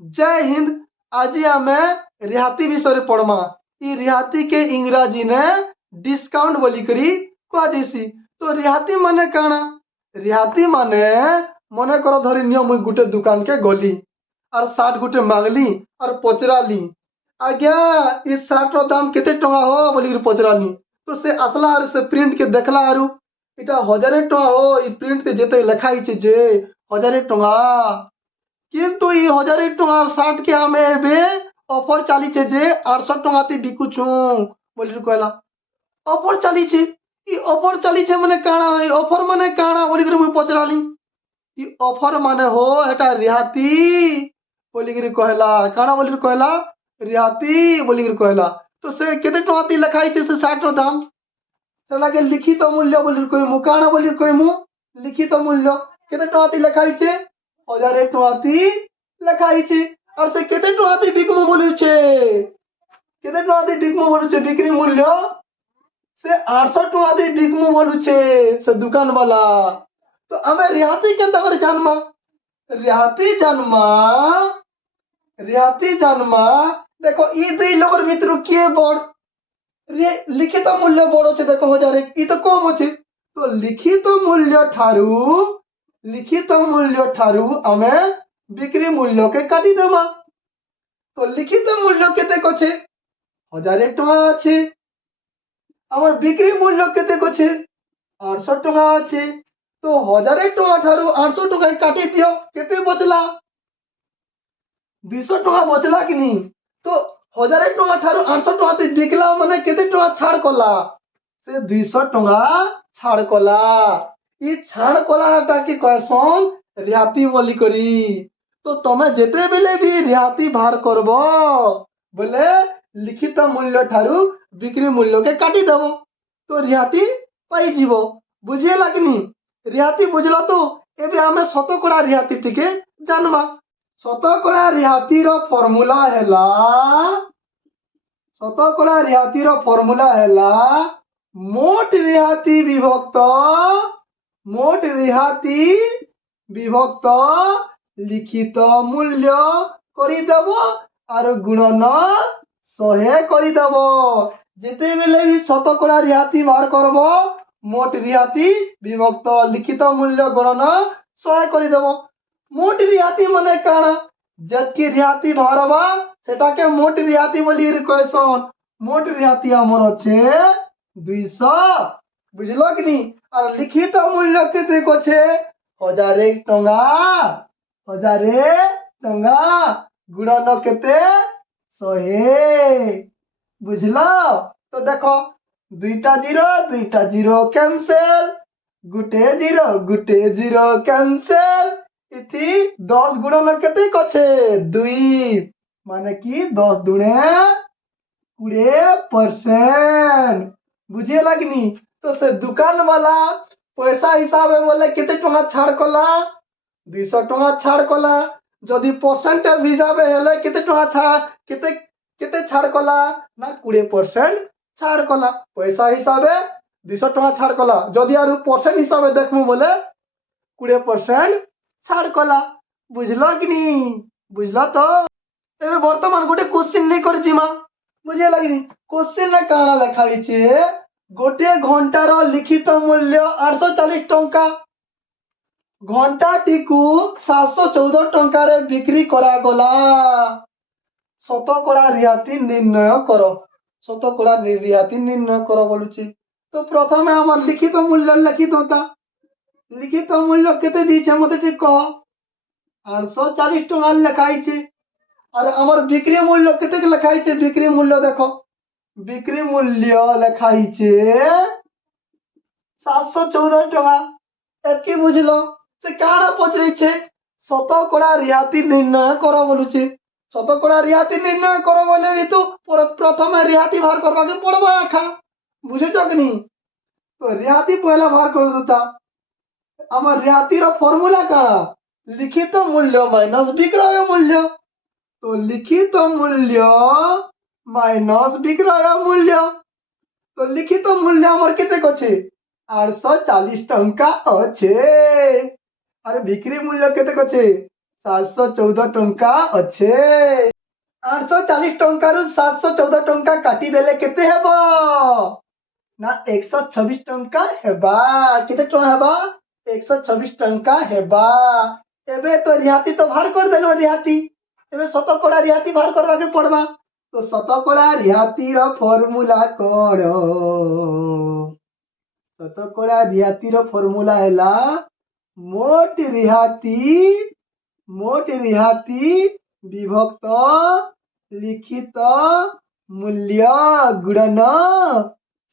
जय हिंद। आज आमे रिहाती विषय पढ़मा। ई रिहाती के इंग्राजी ने डिस्काउंट बोली करी कह जैसी। तो रिहाती माने काना? रिहाती माने मने कर धरी नियो मुई गुटे दुकान के गली और सार्ट गुटे मांगली और पचराली, आज्ञा ई सार्ट रो दाम केते टका हो बोली पचराली। तो से आसला और से प्रिंट के देखला आरु इटा 1000 टका हो। ई प्रिंट के जेते लिखाई छे जे 1000 टका, किंतु ई 1000 टकार सार्ट के आमे एबे ऑफर चाली छे जे 800 टका ती बिकुछु बोली कहला। ऑफर चाली छे, ई ऑफर चाली छे माने काना? ई ऑफर माने काना बोली कर मुई पचराली। ई ऑफर माने हो एटा रिहाती बोली कर कहला। काना बोली कहला? रिहाती बोली कर कहला। तो से केते टका ती लिखाई छे से सार्ट रो दाम? से लागे लिखित मूल्य बोली कहमु। काना बोली कहमु? लिखित मूल्य। केते टका ती लिखाई छे? 1000 टका ती लिखाई छे। और से केते टका ती बिकमु बोली छे? केते टका ती बिकमु बोली छे? बिक्री मूल्य से 800 टका ती बिकमु बोलू छे से दुकान वाला। तो हमें रिहाती के तवर जन्मा रिहाती जन्मा देखो ई दुई लोगर भितरु किए बड़ लिखित मूल्य बड़ छे। देखो 1000 ई तो कम अछि। तो लिखित मूल्य ठारू हमें बिक्री मूल्य के काटी देमा। तो लिखित मूल्य केते को छे? 1000 टका अछि। हमर बिक्री मूल्य केते को छे? 800 टका अछि। तो 1000 टका ठारू 800 टका काटी दियो, केते बचला? 200 टका बचला कि नहीं? तो 1000 टका ठारू 800 टका ती बिकला माने केते टका छाड़ कला? से 200 टका छाड़ कला। ई छाड़ कलाटा की कहसन? रिहाती बोली करी। तो तमे जेते बेले भी रिहाती बाहर करबो बोले लिखित मूल्य ठारू बिक्री मूल्य के काटी देबो, तो रिहाती पाई जीवो। बुझिएला कि नहीं? रिहाती बुझला तो एबे हमें शतकड़ा रिहाती टिके जानवा। शतकड़ा रिहाती रो फॉर्मूला हैला मोट रिहाती विभक्त लिखित मूल्य करी देबो और गुणन 100 करी देबो। जेते बेले भी शतकड़ा रिहाती बाहर करबो मोट रिहाती विभक्त लिखित मूल्य गुणन 100 करी देबो। मोट रिहाती माने काना? जतकी रिहाती बाहरबा सेटा के मोट रिहाती बोली कहसन। मोट रिहाती हमर छे 200, बुझलो कि नहीं? और लिखित मूल्य केते को छे? 1000 टका गुणन केते? 100, बुझलो? तो देखो दुईटा जीरो कैंसिल, गुटे जीरो कैंसिल। इथि 10 गुणन केते को छे? 2 माने कि 10 दुणे 20%, बुझिएला कि नहीं? तो से दुकान वाला पैसा हिसाब बोले केते टका छाड़ कला? 200 टका छाड़ कला। जदि परसेंटेज हिसाब हेले केते टका केते छाड़ कला ना 20% छाड़ कला। पैसा हिसाब 200 टका छाड़ कला। जदि आरु परसेंट हिसाब देखमु बोले 20% छाड़ कला। बुझलो कि नहीं? बुझलो तो एबे वर्तमान गोटे क्वेश्चन नहीं कर जिमा। बुझे लगी? क्वेश्चन में काना लिखाई छे? गोटे घंटार लिखित मूल्य 840 टंका। घंटा टीकू 714 टंका रे बिक्री करा गला। शतकड़ा रिहाती निर्णय करो। शतकड़ा रिहाती निर्णय करो बोलुची। तो प्रथमे हमर लिखित मूल्य लिखित होता। लिखित मूल्य केते दी छे मते ठीक कह? 840 टका लिखाई छे। और हमर बिक्री मूल्य केते के लिखाई छे? बिक्री मूल्य देखो, बिक्री मूल्य लिखाई छे 714 टका। एतकी बुझलो? से काना पचरे छे? शतकड़ा रिहाती निर्णय करो बोलुची। शतकड़ा रिहाती निर्णय करो बोले भी तो प्रथमे रिहाती बाहर करबा के पड़बा आखा। बुझेछो कि नहीं? तो रिहाती पहला बाहर कर देता। हमर रिहाती रो फॉर्मूला काना? लिखित मूल्य माइनस विक्रय मूल्य। तो लिखित मूल्य माइनस विक्रय मूल्य। तो लिखित मूल्य हमर केते को छे? 840 टंका अच्छे। और बिक्री मूल्य केते को छे? 714 टंका अच्छे 840 टंकारु 714 टंका काटी देले केते हेबो ना 126 टंका हेबा केते टंका हेबा 126 टंका हेबा एबे तो रिहाती तो बाहर कर देलो रिहाती एबे शतकड़ा रिहाती बाहर करबा के पड़बा तो शतकड़ा रिहाती रो फॉर्मूला कोन शतकड़ा रिहाती रो फॉर्मूला हैला मोट रिहाती विभक्त लिखित मूल्य गुणन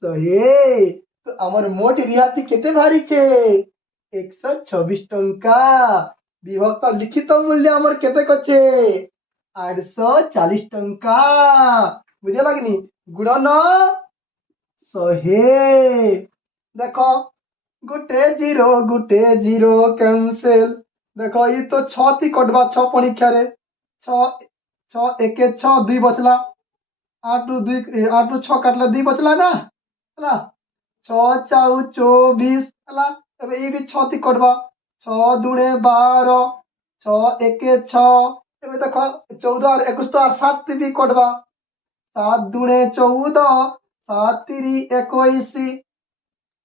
100 तो आमर मोट रिहाती केते भारी छे 126 टंका विभक्त लिखित मूल्य आमर केते कछे 840 टंका बुझे लागनी गुणन 100 देखो गुटे जीरो कैंसिल देखो ये तो 6 ती कटबा 6 परीक्षा रे 6 6 1 6 2 बचला 8 रु 2 8 रु 6 काटला 2 बचला ना हला 6 4 24 हला एबे ये भी 6 ती कटबा 6 दुणे 12 6 1 6 एबे देखो 14 और 21 तो 7 ती भी कटबा 7 दुणे 14 7 3 21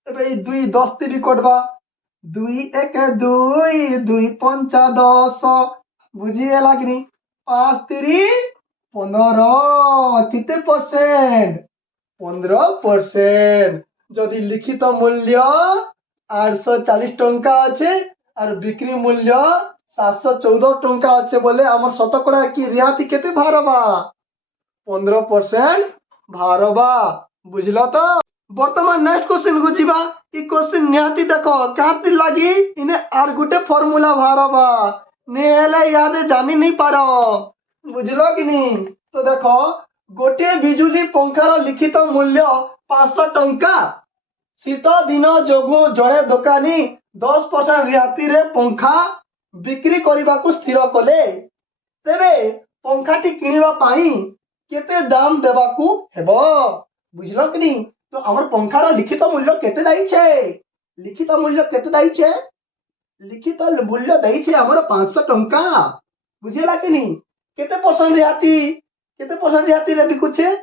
एबे 2 10 ती भी कटबा 2 1 2 2 5 10 बुझिए लागनी 5 3 15 कितने परसेंट 15% जदि लिखित मूल्य 840 टंका अच्छे और बिक्री मूल्य 714 टंका अच्छे बोले आमर शतकड़ा की रिहाती केते भारबा 15% भारबा बुझलो तो बर्तमान नेक्स्ट क्वेश्चन को जीवा ई क्वेश्चन निहाती देखो काती लागी इने आर गुटे फार्मूला भारबा ने हेले याद जानी नहीं पारो बुझलो कि नहीं तो देखो गोटे बिजुली पंखार लिखित मूल्य 500 टंका शीत दिन जोगु जड़े दोकानी 10% रिहाती रे पंखा बिक्री करने को स्थिर कले तेबे पंखाटी किनिबा पाई केते दाम देबाकू हेबो बुझलो कि नहीं तो आमर पंखार लिखित मूल्य केते दाई छे लिखित मूल्य केते दाई छे लिखित मूल्य दाई छे आमर 500 टंका बुझेला कि नहीं केते परसेंट रिहाती रे बिकु छे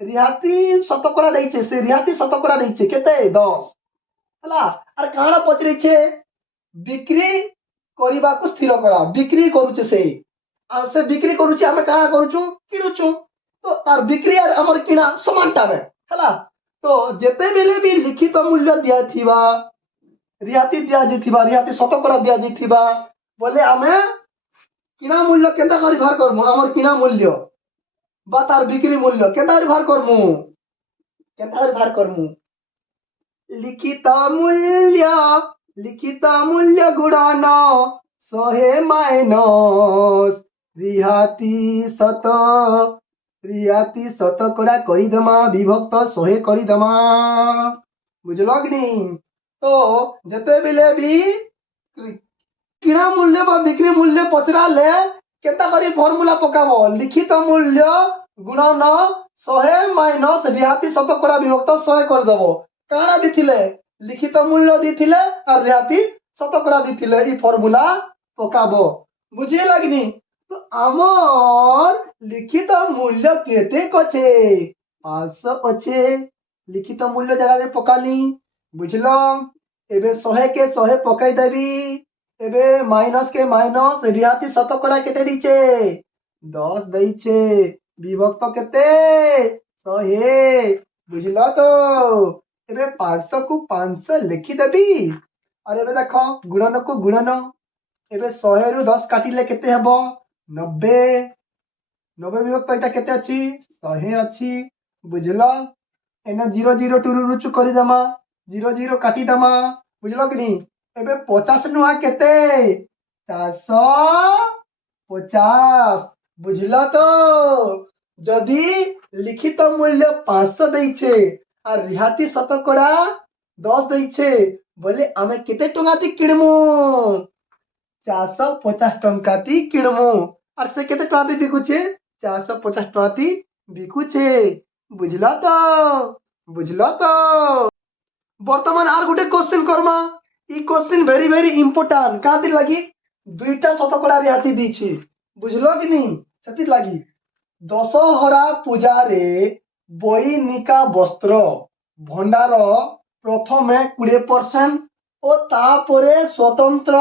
रिहाती शतकड़ा दाई छे से रिहाती शतकड़ा दाई छे केते 10 हला आर काना पचरी छे बिक्री करबा को स्थिर करा बिक्री करूचे से आ से बिक्री करूचे हमें काना करूछु किनुछु तो तार बिक्री और हमर किना समान टाने हला तो जेते बेले भी लिखित मूल्य दिया थिबा रिहाती दिया जिथिबा रिहाती शतकड़ा दिया जिथिबा बोले हमें किना मूल्य केता करी भार करमु हमर किना मूल्य बा तार बिक्री मूल्य केता करी भार करमु लिखित मूल्य गुणान 100 माइनस रिहाती शतकड़ा करीदमा विभक्त 100 करीदमा बुझलो कि नहीं तो जते बेले भी किना मूल्य बा बिक्री मूल्य पचरा ले केता करी फॉर्मूला पकाबो लिखित मूल्य गुणन 100 माइनस रिहाती शतकड़ा विभक्त 100 कर देबो काना दिथिले लिखित मूल्य दिथिले और रिहाती शतकड़ा दिथिले ई फॉर्मूला पकाबो बुझिए लागनी तो आमर लिखित मूल्य केते कछे 500 अच्छे लिखित मूल्य जगह रे पकाली बुझलो एबे 100 के 100 पकाई देबी एबे माइनस के माइनस रिहाती शतकड़ा केते दिछे 10 दैछे विभक्त केते 100 बुझलो तो एबे 500 को 500 लिखि देबी और एबे देखो गुणन को गुणन एबे 100 रु 10 काटिले केते हेबो 90 विभक्त एटा केते अछि 100 अछि बुझलो एना 0 0 2 रुचु करि दमा 0 0 काटी दमा बुझलो कि नहीं एबे 50 नुआ केते 450 बुझलो तो जदि लिखित मूल्य 500 दैछे और रिहाती शतकड़ा 10 दैछे बोले आमे केते टंका ती किणमु 450 टंका ती किणमु और से केते टंका ती बिकुछे 450 टंका ती बिकुछे बुझला तो वर्तमान are Gute question Karma E question very very important काती लगी ଦୁଇଟା ଶତକଡ଼ା ରିହାତି ଦେଇଛି, ବୁଝିଲ କି ନି? ସେଥିଲାଗି ଦଶହରା ପୂଜାରେ ବୈନିକା ବସ୍ତ୍ର ଭଣ୍ଡାର ପ୍ରଥମେ 20% ଓ ତାପରେ ସ୍ୱତନ୍ତ୍ର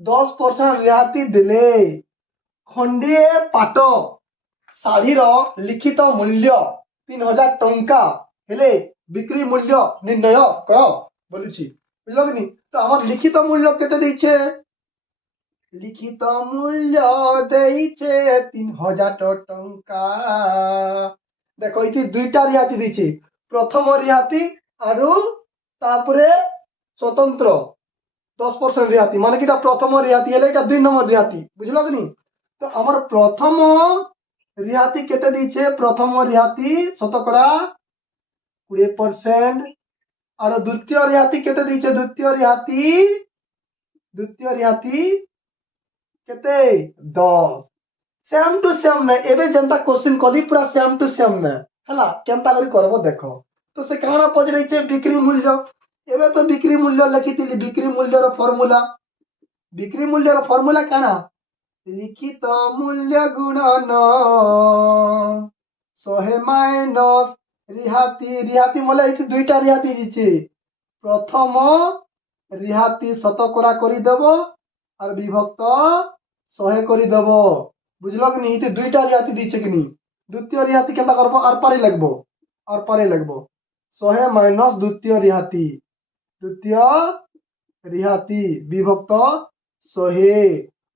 10% ରିହାତି ଦେଲେ। ଖଣ୍ଡିଏ ପାଟ ଶାଢ଼ୀର ଲିଖିତ ମୂଲ୍ୟ 3000 ଟଙ୍କା ହେଲେ ବିକ୍ରି ମୂଲ୍ୟ ନିର୍ଣ୍ଣୟ କର ବୋଲୁଛି, ବୁଝିଲ କି ନି? ତ ଆମର ଲିଖିତ ମୂଲ୍ୟ କେତେ ଦେଇଛେ? লিখিত মূল্য ଦେଇଛେ 3000 ଟଙ୍କା। ଦେଖ ଏଠି ଦୁଇଟା ରିହାତି ଦେଇଛେ, ପ୍ରଥମ ରିହାତି ଆରୁ ତାପରେ ସ୍ୱତନ୍ତ୍ର 10% ରିହାତି, ମାନେ କି ଏଟା ପ୍ରଥମ ରିହାତି ହେଲେ ଏଟା 2 নম্বর ରିହାତି, ବୁଝିଲ କି ନି? ତ ଆମର ପ୍ରଥମ ରିହାତି କେତେ ଦେଇଛେ? ପ୍ରଥମ ରିହାତି ଶତକଡ଼ା 20%, আর দ্বিতীয় রিহাতি কেতে দিয়েছে? দ্বিতীয় রিহাতি কেতে 10। সেম টু সেম নে এবে যেন্তা কোশ্চিন কলি পুরা সেম টু সেম নে হেলা কেনতা করি করব দেখো। তো সে কাଣା পচরাইছে? বিক্রি মূল্য। এবে তো বিক্রি মূল্য লিখিতিলি, বিক্রি মূল্যর ফর্মুলা কাଣା? লিখিত মূল্য গুণন 100 মাইনস রিহাতি মলে এটি দুইটা রিহাতি দিচ্ছে। প্রথম রিহাতি শতকড়া করিদেব আর বিভক্ত 100 করিদেব, বুঝল কি নি? এটি দুইটা রিহাতি দিচ্ছে কি নি? দ্বিতীয় রিহাতি কেনতা করব? আর পারে লাগবো 100 মাইনস দ্বিতীয় রিহাতি বিভক্ত 100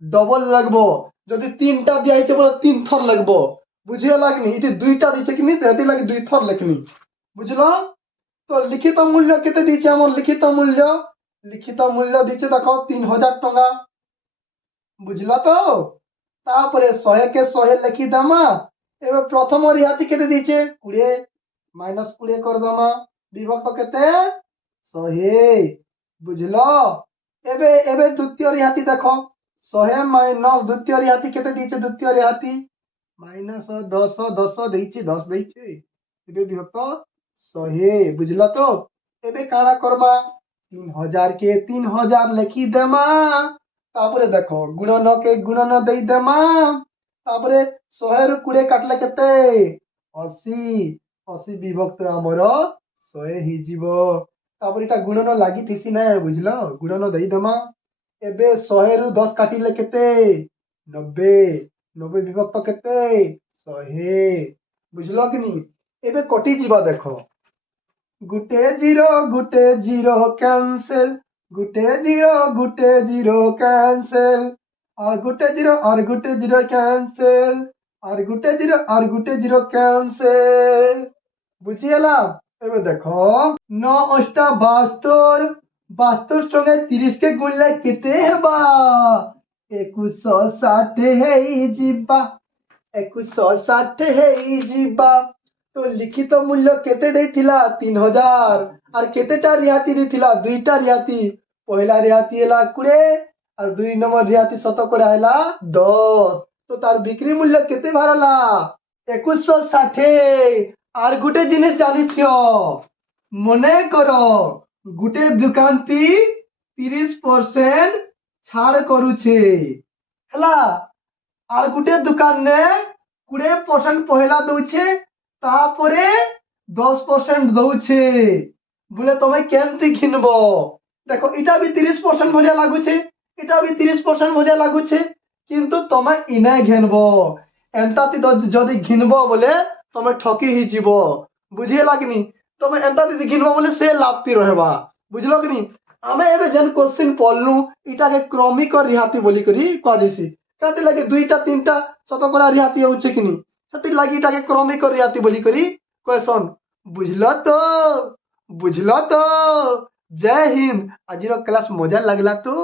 ডবল লাগবো। যদি 3টা দিয়া হইছে বলে 3 থর লাগবো, বুঝিয়ে লাগনি? এটি দুইটা দিচ্ছে কি নি? সেটি লাগি 2 থর লেখনি, বুঝলো? তো লিখিত মূল্য কেতে দিয়েছে? আমার লিখিত মূল্য দিচ্ছে দেখো 3000 টଙ୍କା, বুঝলো তো? তারপরে 100 কে 100 লিখি দেমা। এবার প্রথম রিহাতি কেতে দিয়েছে? 20 মাইনস 20 করে দেমা, বিভক্ত কেতে 100, বুঝলো? এবে দ্বিতীয় রিহাতি দেখো 100 মাইনস দ্বিতীয় রিহাতি কেতে দিয়েছে? দ্বিতীয় রিহাতি মাইনস 10 ଦେଇଛି 10 ଦେଇছে, এবে বিভক্ত 100, বুঝলো তো? এবে কাଣା করবা? 3000 কে 3000 লিখি দেমা। তারপরে দেখো গুণন কে গুণন দেই দেমা। তারপরে 100 রু 20 কাটলে কেতে? 80 বিভক্ত আমার 100 হইଯିব। তারপরে এটা গুণন লাগিথিসি না, বুঝলো? গুণন দেই দেমা। এবে 100 রু 10 কাটিলে কেতে? 90 বিভক্ত কেতে? 100, বুঝলো কি নি? এবে কটি ଯିବା দেখো। গুটে জিরো ক্যান্সেল, গুটে জিরো ক্যান্সেল, আর গুটে জিরো ক্যান্সেল, আর গুটে জিরো ক্যান্সেল, বুঝিয়েলাম? এবে দেখো 9 অষ্টা 72, 72 সঙ্গে 30 কে গুণলে কেতে হেবা? 2160 ହେଇଯିବା, 2160 ହେଇଯିবা। তো লিখিত মূল্য কেতে দেইছিলা? 3000, আর কেতেটা রিহাতি দিছিলা? দুইটা রিহাতি। পহিলা রিহাতি হেলা 20 আর 2 নম্বর রিহাতি শতকড়া হেলা 10। তো তার বিক্রি মূল্য কেতে বাড়লা? 2160। আর গোটে জিনিস জানিথিও, মনে করো গোটে দোকানটি 30% ছাড় করুছে হেলা, আর গোটে দোকানে 20% পহিলা দউছে, তারপরে 10% দউছে, বলে তুমি কেমতি ঘিনব? দেখো এটা বি 30% ভলিয়া লাগুছে, এটা বি 30% ভলিয়া লাগুছে, কিন্তু তুমি ইনে ঘিনব। এন্তাতি যদি ঘিনব বলে তুমি ঠকি হইଯିব, বুঝিয়ে লাগনি? তুমি এন্তাতি ঘিনব বলে সে লাভতি রহবা, বুঝলো কি নি? আমি এবে যেন কোশ্চিন পড়লু এটাকে ক্রমিক রিহাতি বলি করি কুয়াযাইছি। কাতে লাগে 2টা 3টা শতকড়া রিহাতি হচ্ছে কি নি? সেতির লাগি এটাকে ক্রমিক রিহাতি বলি করি কয়সন, বুঝলো তো? জয় হিন্দ। আজির ক্লাস মজা লাগলা তো?